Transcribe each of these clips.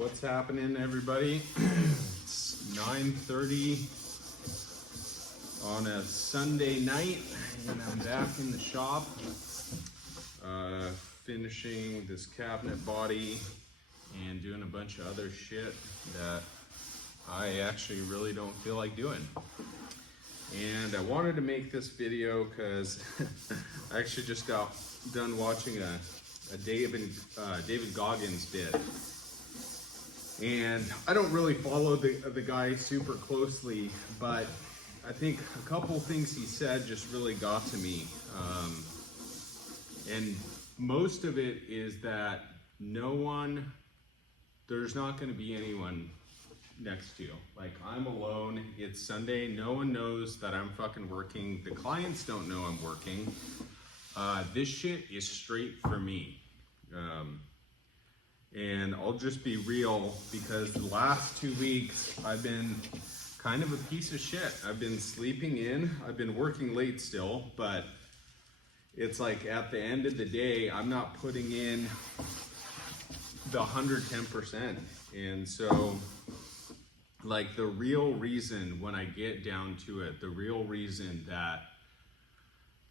What's happening, everybody? It's 9:30 on a Sunday night, and I'm back in the shop, finishing this cabinet body and doing a bunch of other shit that I actually really don't feel like doing. And I wanted to make this video because I actually just got done watching a David Goggins bit. And I don't really follow the guy super closely, but I think a couple things he said just really got to me. And most of it is that there's not going to be anyone next to you. Like, I'm alone, it's Sunday, no one knows that I'm fucking working, the clients don't know I'm working. This shit is straight for me. And I'll just be real, because the last 2 weeks I've been kind of a piece of shit. I've been sleeping in, I've been working late still, but it's like at the end of the day, I'm not putting in the 110%. And so, like, the real reason, when I get down to it, the real reason that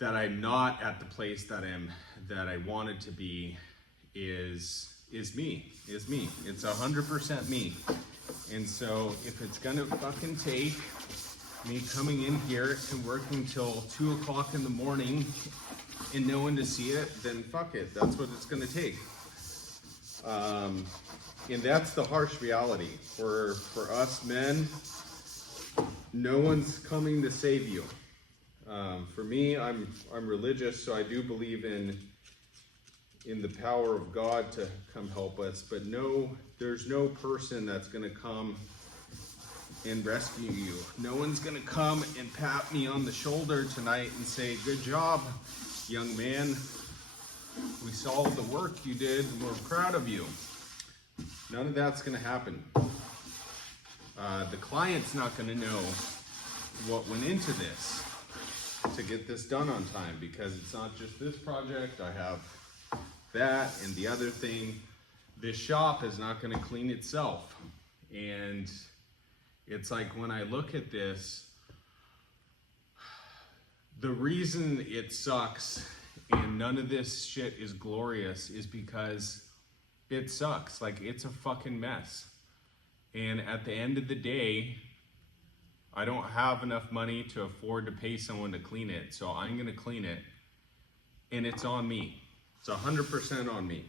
I'm not at the place that I wanted to be is me. It's 100% me. And so if it's gonna fucking take me coming in here and working till 2 o'clock in the morning and no one to see it, then fuck it, that's what it's gonna take. And that's the harsh reality. For us men, no one's coming to save you. For me, I'm religious, so I do believe in the power of God to come help us, but no, there's no person that's gonna come and rescue you. No one's gonna come and pat me on the shoulder tonight and say, "Good job, young man. We saw the work you did and we're proud of you." None of that's gonna happen. The client's not gonna know what went into this to get this done on time, because it's not just this project. I have that and the other thing. This shop is not going to clean itself. And it's like, when I look at this, the reason it sucks and none of this shit is glorious is because it sucks. Like, it's a fucking mess. And at the end of the day, I don't have enough money to afford to pay someone to clean it, so I'm going to clean it, and it's on me. It's 100% on me.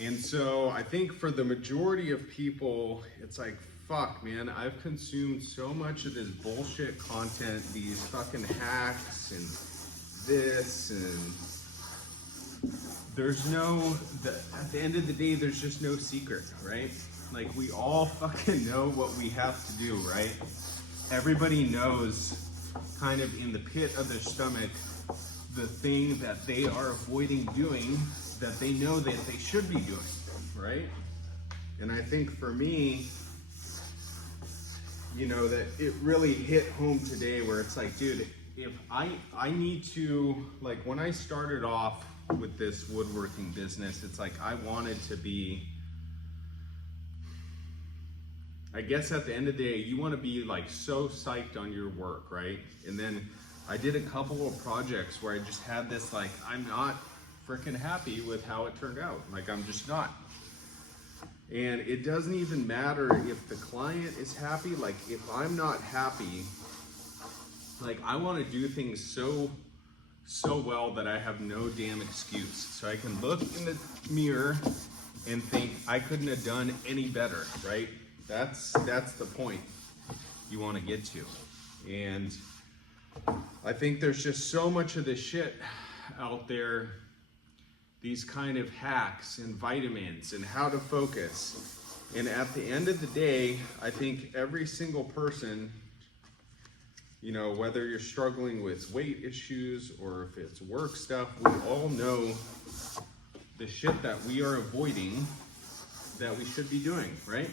And so I think for the majority of people, it's like, fuck, man, I've consumed so much of this bullshit content, these fucking hacks and this, and at the end of the day, there's just no secret, right? Like, we all fucking know what we have to do, right? Everybody knows, kind of in the pit of their stomach, the thing that they are avoiding doing that they know that they should be doing, right? And I think for me, you know, that it really hit home today, where it's like, dude, if I need to, like, when I started off with this woodworking business, it's like, I wanted to be, I guess at the end of the day, you want to be like so psyched on your work, right? And then I did a couple of projects where I just had this, like, I'm not freaking happy with how it turned out. Like, I'm just not. And it doesn't even matter if the client is happy. Like, if I'm not happy, like, I want to do things so well that I have no damn excuse. So I can look in the mirror and think I couldn't have done any better, right? That's the point you want to get to. And I think there's just so much of this shit out there, these kind of hacks and vitamins and how to focus. And at the end of the day, I think every single person, you know, whether you're struggling with weight issues or if it's work stuff, we all know the shit that we are avoiding that we should be doing, right?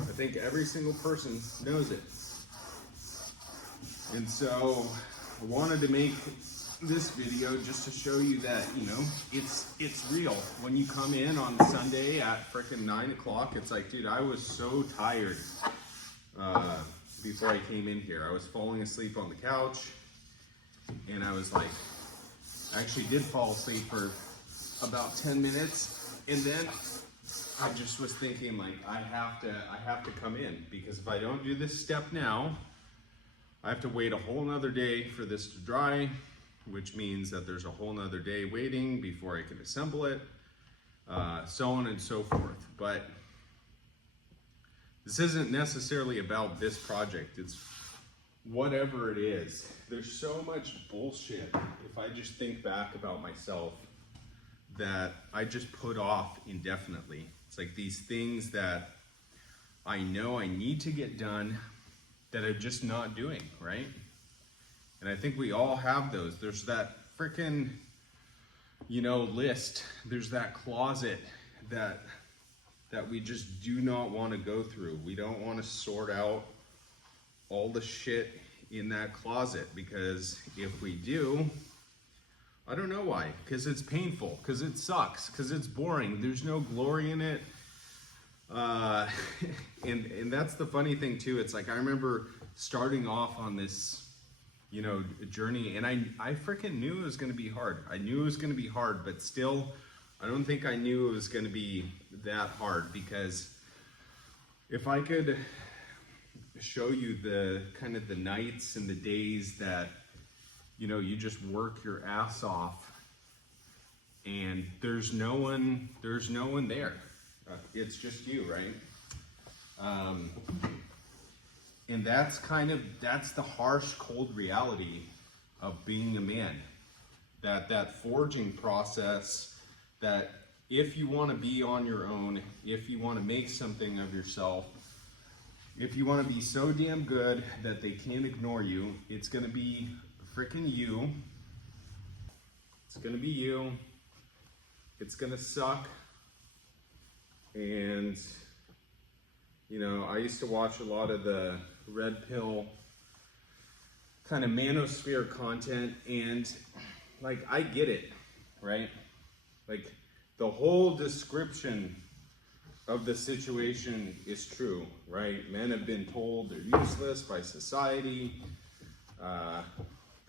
I think every single person knows it. And so I wanted to make this video just to show you that, you know, it's real. When you come in on Sunday at frickin' 9 o'clock, it's like, dude, I was so tired before I came in here. I was falling asleep on the couch, and I was like, I actually did fall asleep for about 10 minutes, and then I just was thinking, like, I have to come in, because if I don't do this step now, I have to wait a whole nother day for this to dry, which means that there's a whole nother day waiting before I can assemble it, so on and so forth. But this isn't necessarily about this project. It's whatever it is. There's so much bullshit, if I just think back about myself, that I just put off indefinitely. It's like these things that I know I need to get done that I'm just not doing, right? And I think we all have those. There's that frickin', you know, list. There's that closet that we just do not want to go through. We don't want to sort out all the shit in that closet, because if we do, I don't know why. Because it's painful, because it sucks, because it's boring. There's no glory in it. And that's the funny thing too. It's like, I remember starting off on this, you know, journey, and I freaking knew it was going to be hard. I knew it was going to be hard, but still, I don't think I knew it was going to be that hard, because if I could show you the kind of the nights and the days that, you know, you just work your ass off and there's no one there. It's just you, right? And that's the harsh, cold reality of being a man. That forging process, that if you want to be on your own, if you want to make something of yourself, if you want to be so damn good that they can't ignore you, it's going to be freaking you. It's going to be you. It's going to suck. And, you know, I used to watch a lot of the red pill kind of manosphere content, and like, I get it, right? Like, the whole description of the situation is true, right? Men have been told they're useless by society. The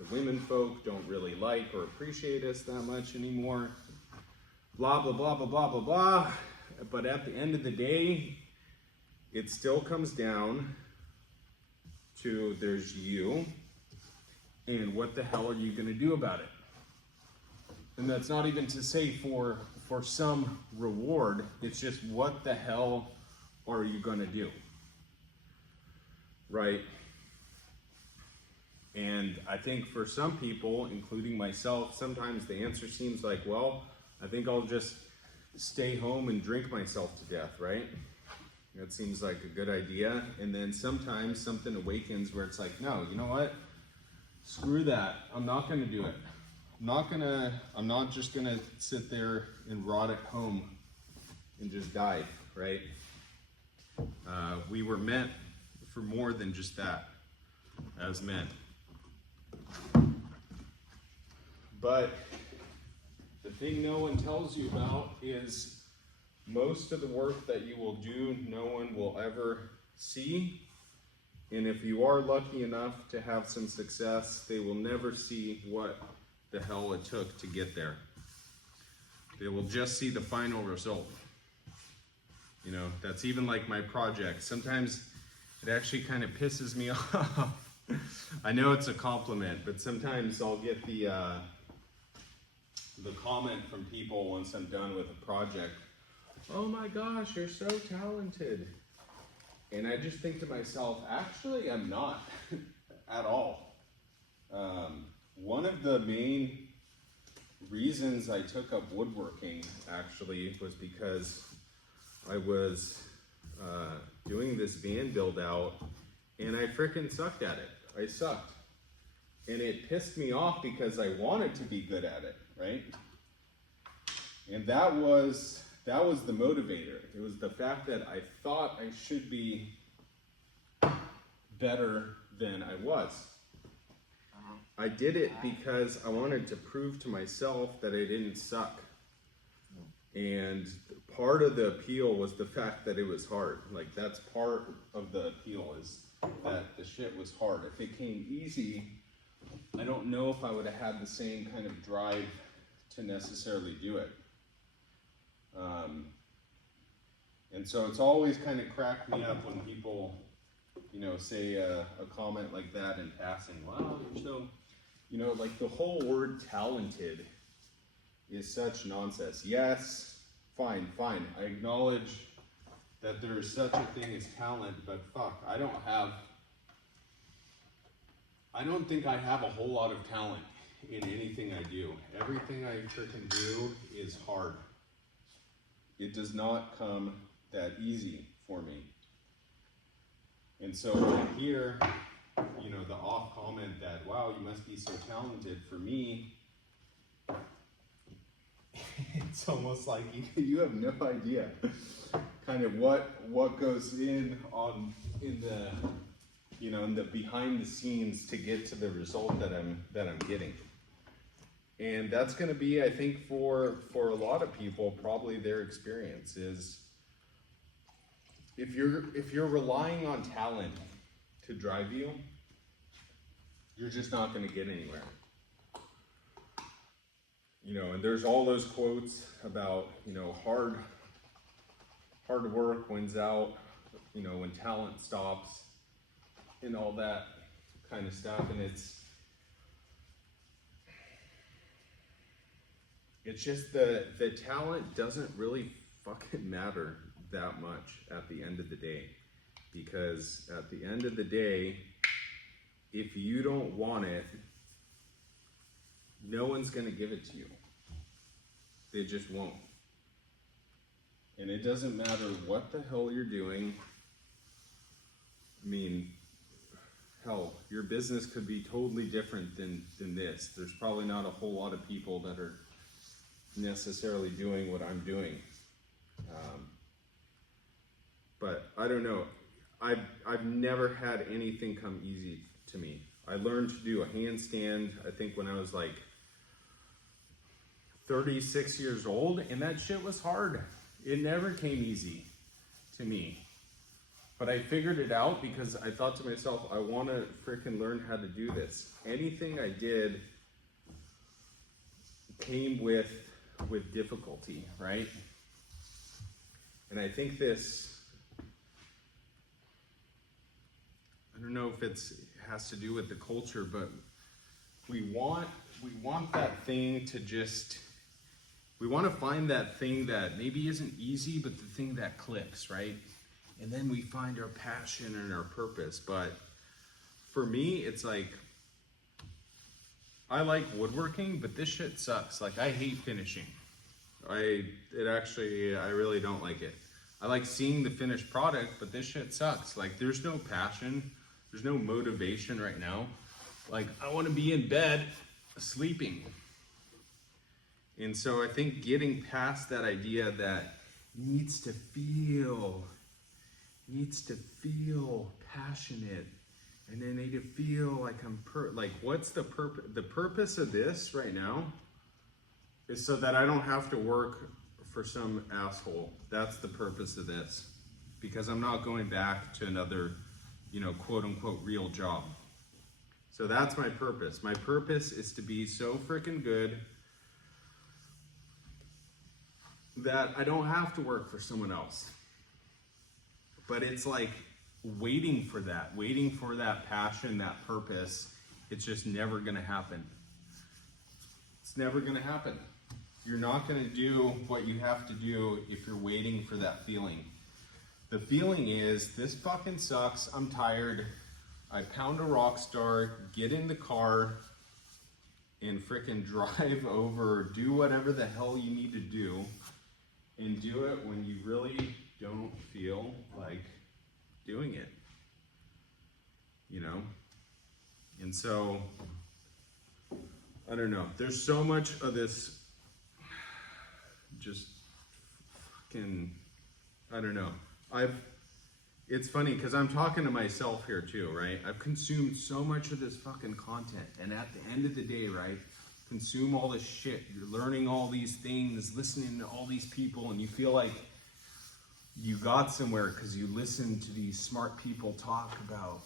women folk don't really like or appreciate us that much anymore. Blah, blah, blah, blah, blah, blah, blah. But at the end of the day, it still comes down to there's you, and what the hell are you going to do about it? And that's not even to say for some reward. It's just, what the hell are you going to do? Right? And I think for some people, including myself, sometimes the answer seems like, well, I think I'll just stay home and drink myself to death, right? That seems like a good idea. And then sometimes something awakens where it's like, no, you know what? Screw that. I'm not going to do it. I'm not just going to sit there and rot at home and just die, right? We were meant for more than just that as men. But the thing no one tells you about is most of the work that you will do, no one will ever see. And if you are lucky enough to have some success, they will never see what the hell it took to get there. They will just see the final result. You know, that's even like my project. Sometimes it actually kind of pisses me off. I know it's a compliment, but sometimes I'll get the comment from people once I'm done with a project. Oh my gosh, you're so talented. And I just think to myself, actually, I'm not at all. One of the main reasons I took up woodworking actually was because I was doing this van build out, and I frickin' sucked at it. I sucked. And it pissed me off because I wanted to be good at it, right? And that was the motivator. It was the fact that I thought I should be better than I was. I did it because I wanted to prove to myself that I didn't suck. And part of the appeal was the fact that it was hard. Like, that's part of the appeal, is that the shit was hard. If it came easy, I don't know if I would have had the same kind of drive to necessarily do it. And so it's always kind of cracked me up when people, you know, say a comment like that in passing. Wow, you're so, you know, like the whole word talented is such nonsense. Yes, fine. I acknowledge that there is such a thing as talent, but fuck, I don't think I have a whole lot of talent in anything I do. Everything I freaking do is hard. It does not come that easy for me. And so when I hear, you know, the off comment that, wow, you must be so talented, for me, it's almost like you have no idea kind of what goes in the, you know, in the behind the scenes to get to the result that I'm getting. And that's going to be, I think, for a lot of people, probably their experience is, if you're relying on talent to drive you, you're just not going to get anywhere. You know, and there's all those quotes about, you know, hard work wins out, you know, when talent stops, and all that kind of stuff. And it's just the talent doesn't really fucking matter that much at the end of the day. Because at the end of the day, if you don't want it, no one's gonna give it to you. They just won't. And it doesn't matter what the hell you're doing. I mean, hell, your business could be totally different than this. There's probably not a whole lot of people that are necessarily doing what I'm doing. But I don't know. I've never had anything come easy to me. I learned to do a handstand, I think when I was like 36 years old, and that shit was hard. It never came easy to me. But I figured it out because I thought to myself, I want to freaking learn how to do this. Anything I did came with difficulty, right? And I think this, I don't know if it has to do with the culture, but we want that thing to just, we want to find that thing that maybe isn't easy, but the thing that clicks, right? And then we find our passion and our purpose. But for me, it's like, I like woodworking, but this shit sucks. Like, I hate finishing. I really don't like it. I like seeing the finished product, but this shit sucks. Like, there's no passion. There's no motivation right now. Like, I want to be in bed sleeping. And so I think getting past that idea that needs to feel passionate, and then I need to feel like I'm like, what's the purpose? The purpose of this right now is so that I don't have to work for some asshole. That's the purpose of this, because I'm not going back to another, you know, quote unquote real job. So that's my purpose. My purpose is to be so freaking good that I don't have to work for someone else. But it's like waiting for that passion, that purpose. It's just never gonna happen. It's never gonna happen. You're not gonna do what you have to do if you're waiting for that feeling. The feeling is, this fucking sucks, I'm tired, I pound a rock star, get in the car, and frickin' drive over, do whatever the hell you need to do, and do it when you really don't feel like doing it, you know? And so, I don't know, there's so much of this just fucking, I don't know. it's funny because I'm talking to myself here too, right? I've consumed so much of this fucking content, and at the end of the day, right? Consume all this shit. You're learning all these things, listening to all these people, and you feel like you got somewhere because you listen to these smart people talk about,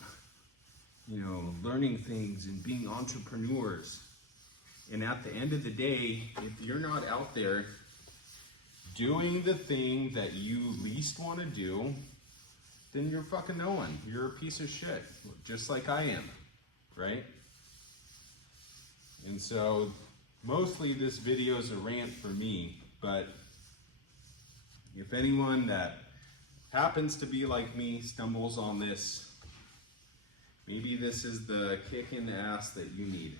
you know, learning things and being entrepreneurs. And at the end of the day, if you're not out there doing the thing that you least want to do, then you're fucking no one. You're a piece of shit, just like I am, right? And so, mostly this video is a rant for me, but if anyone that happens to be like me stumbles on this, maybe this is the kick in the ass that you need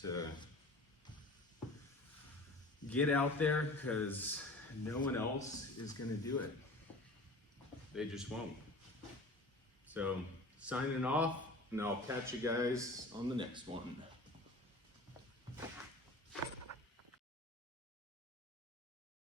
to get out there, because no one else is going to do it. They just won't. So, signing off, and I'll catch you guys on the next one.